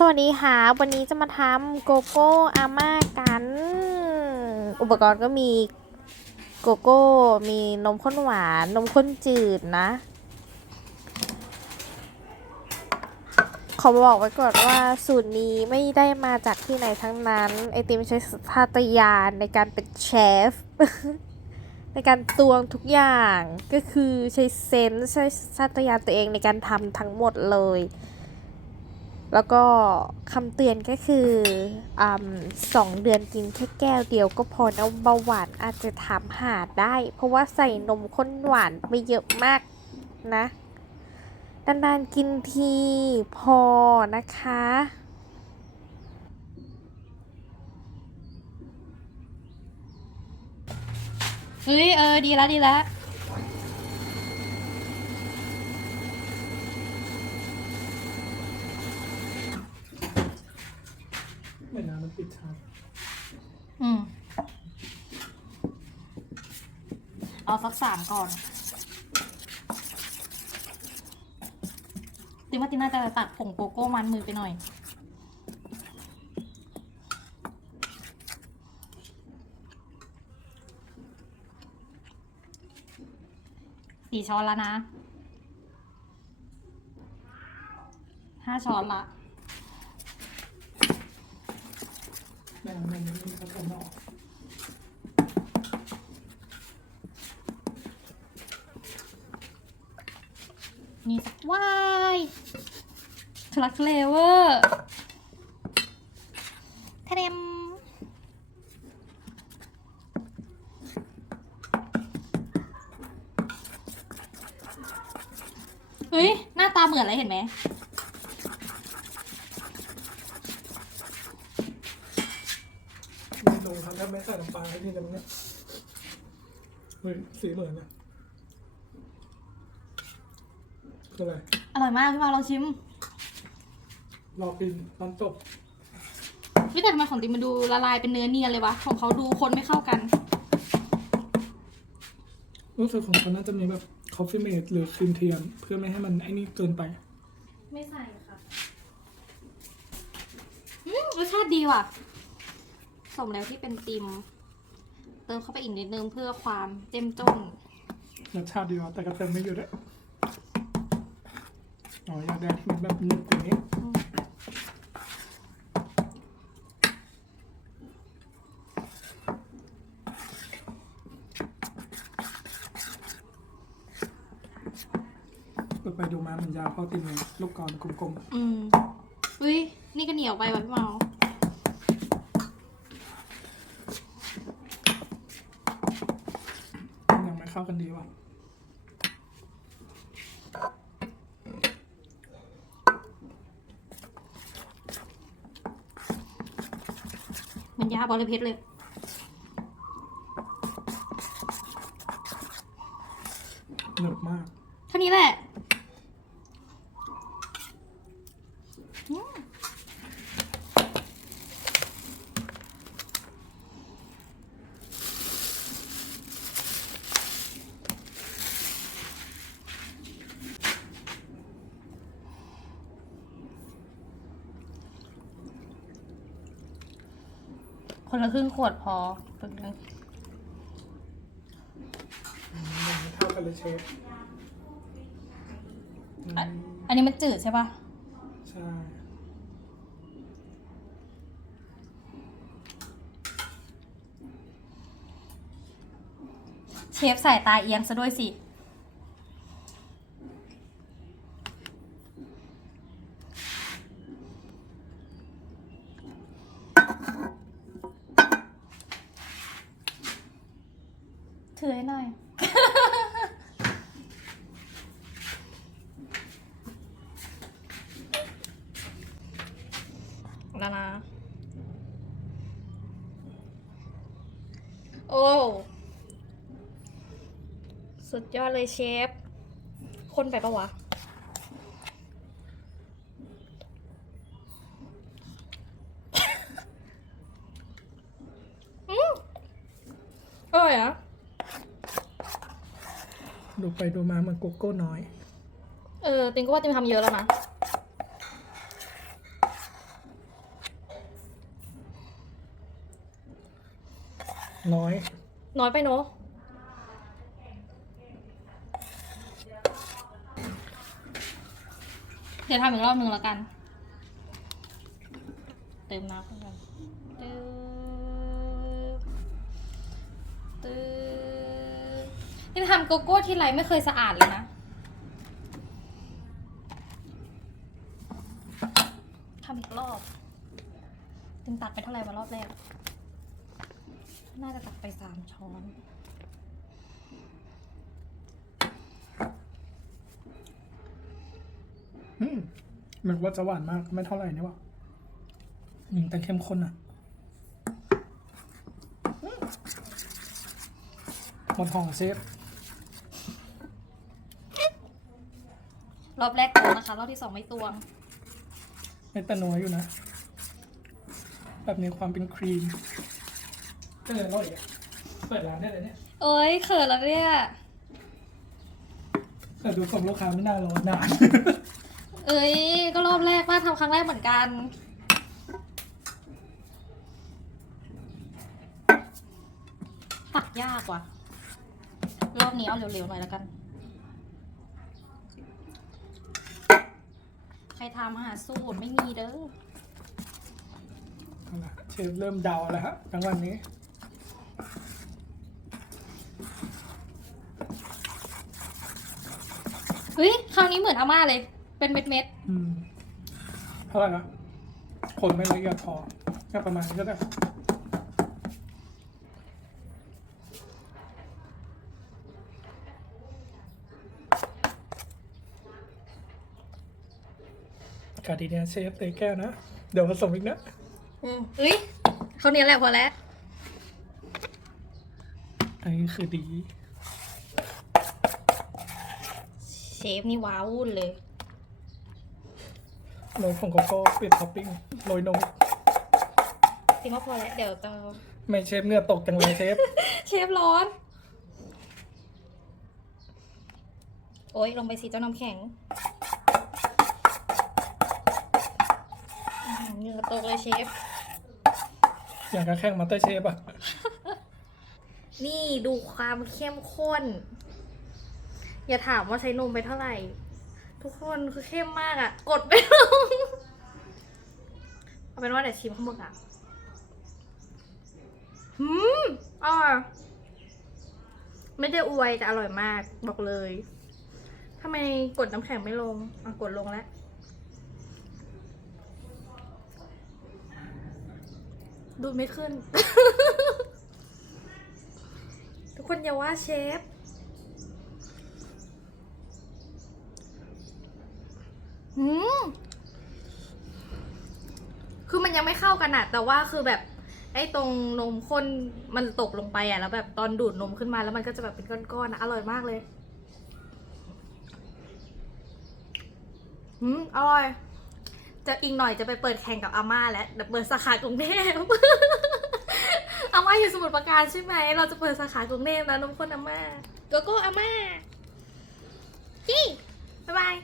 สวัสดีค่ะ วันนี้จะมาทำโกโก้อาม่ากัน อุปกรณ์ก็มีโกโก้ มีนมข้นหวาน นมข้นจืดนะ ขอบอกไว้ก่อนว่าสูตรนี้ไม่ได้มาจากที่ไหนทั้งนั้น ไอติมใช้สัญชาตญาณในการเป็นเชฟ ในการตวงทุกอย่าง ก็คือใช้เซนส์ใช้สัญชาตญาณตัวเองในการทำทั้งหมดเลย แล้วก็คำเตือนก็คืออสองเดือนกินแค่แก้วเดียวก็พอนะเบาหวานอาจจะถามหาได้ เพราะว่าใส่นมข้นหวานไปเยอะมากนะนานๆกินทีพอนะคะ เฮ้ย เออ ดีแล้วดีแล้ว ไม่นานมันปิดชาร์จ อืม เอาสักสามก่อน ติมว่าติน่าจะตัดผงโกโก้มันมือไปหน่อย สี่ช้อนแล้วนะ ห้าช้อนละ แม่มันไม่มีเขาทำออกนี่สักว้ายทลักเลเวอร์ทะเดมเฮ้ย หน้าตาเหมือนอะไรเห็นไหม ไม่ลงครับถ้าไม่ใส่น้ำปลาให้พี่จะมันเนี่ยเฮ้ยสีเหมือนนะคืออะไรอร่อยมากพี่มาลองชิมรอกินตอนจบวิแต่ทำไมของติมมันดูละลายเป็นเนื้อเนียนเลยวะ ของเขาดูคนไม่เข้ากัน รู้สึกของเขาน่าจะมีแบบคอฟฟี่เมดหรือครีมเทียม เพื่อไม่ให้มันไอ้นี่เกินไป ไม่ใส่ค่ะอืมรสชาติดีว่ะ สมแล้วที่เป็นติม เติมเข้าไปอีกนิดนึงเพื่อความเจ้มจ้นรสชาติดีว่ะแต่ก็เต็มไม่อยู่ด้วยอ๋ออยากได้ที่มันแบบหนึบอย่างนี้ดูไปดูมามันยาวเข้าติมเลยลูกกรอนกลมอืมอุ้ยนี่ก็เหนียวไปว่ะพี่เมา ๆยังไม่ เข้ากันดีว่ะมันยาบอลเลยเพชรเลยหนึบมาก เท่านี้แหละอืม คนละครึ่งขวดพอปึกนึงเท่ากันเลยเชฟอืมอันนี้มันจืดใช่ปะใช่เชฟสายตาเอียงซะด้วยสิ ถือให้หน่อย แล้วนะ โอ้ สุดยอดเลยเชฟ คนไปปะวะ ดูไปดูมามันกุ๊กโก้น้อย เออติงก็ว่าติงทำเยอะแล้วนะน้อย น้อยไปเนาะเดี๋ยวทำอีกรอบหนึ่งแล้วกัน เติมน้ำกันเติมเติม ทำโกโก้ที่ไรไม่เคยสะอาดเลยนะทำอีกรอบติมตักไปเท่าไหร่วะรอบแรก น่าจะตักไปสามช้อนอืมมันว่าจะหวานมากไม่เท่าไหร่นี่วะอืมแต่เข้มข้นอะหมดห่อเชฟ รอบแรกตวงนะคะ รอบที่สองไม่ตวงไม่แต่น้อยอยู่นะ แบบมีความเป็นครีมก็เลยอร่อยอะเปิดร้านได้เลยเนี่ยเอ้ยเขินแล้วเนี่ย แต่ดูส่งลูกค้าไม่น่ารอนาน เอ้ย ก็รอบแรกว่าทำครั้งแรกเหมือนกัน ตักยากว่ะ รอบนี้เอาเร็วๆหน่อยแล้วกัน ใครทำอาหารสูตรไม่มีเด้อเอาล่ะเชฟเริ่มเดาแล้วฮะกลางวันนี้ เฮ้ยคราวนี้เหมือนอาม่าเลย เป็นเม็ดอืมเท่าไหร่ละคนไม่ละเอียดพอก็ประมาณนี้ก็ได้ กาดีเนี่ยเชฟเตะแก้วนะ เดี๋ยวผสมอีกนะๆอืมเฮ้ยเขาวนี้แหละพอแล้ว อันนี้คือดี เชฟนี่ว้าวุ่นเลย โรยผงโกโก้เปลี่ยนท็อปปิ้งโรยนมจริงว่าพอแล้ว เดี๋ยวจะไม่เชฟเหงื่อตกจังเลยเชฟ เชฟร้อน โอ๊ย ลงไปสิเจ้าน้ำแข็งอื้อหือ เหงื่อตกเลยเชฟ อย่างกับแข่งมาสเตอร์เชฟอะนี่ดูความเข้มข้น อย่าถามว่าใช้นมไปเท่าไหร่ ทุกคนคือเข้มมากอะกดไปลงเอาเป็นว่าเดี๋ยวชิมข้างบนอะหืมอร่อยไม่ได้อวยแต่อร่อยมากบอกเลยทำไมกดน้ำแข็งไม่ลงอะกดลงแล้ว ดูดไม่ขึ้น ทุกคนอย่าว่าเชฟ อืม คือมันยังไม่เข้ากันอะแต่ว่าคือแบบ ไอ้ตรงนมข้นมันตกลงไปอะแล้วแบบตอนดูดนมขึ้นมาแล้วมันก็จะแบบเป็นก้อนๆนะอร่อยมากเลย อืม อร่อย จะอีกหน่อยจะไปเปิดแข่งกับอาม่าแล้วเดี๋ยวเปิดสาขากรุงเทพอาม่าอยู่สมุทรปราการใช่ไหม เราจะเปิดสาขากรุงเทพนะนมข้นอาม่าโกโก้อาม่าจี้บ๊ายบาย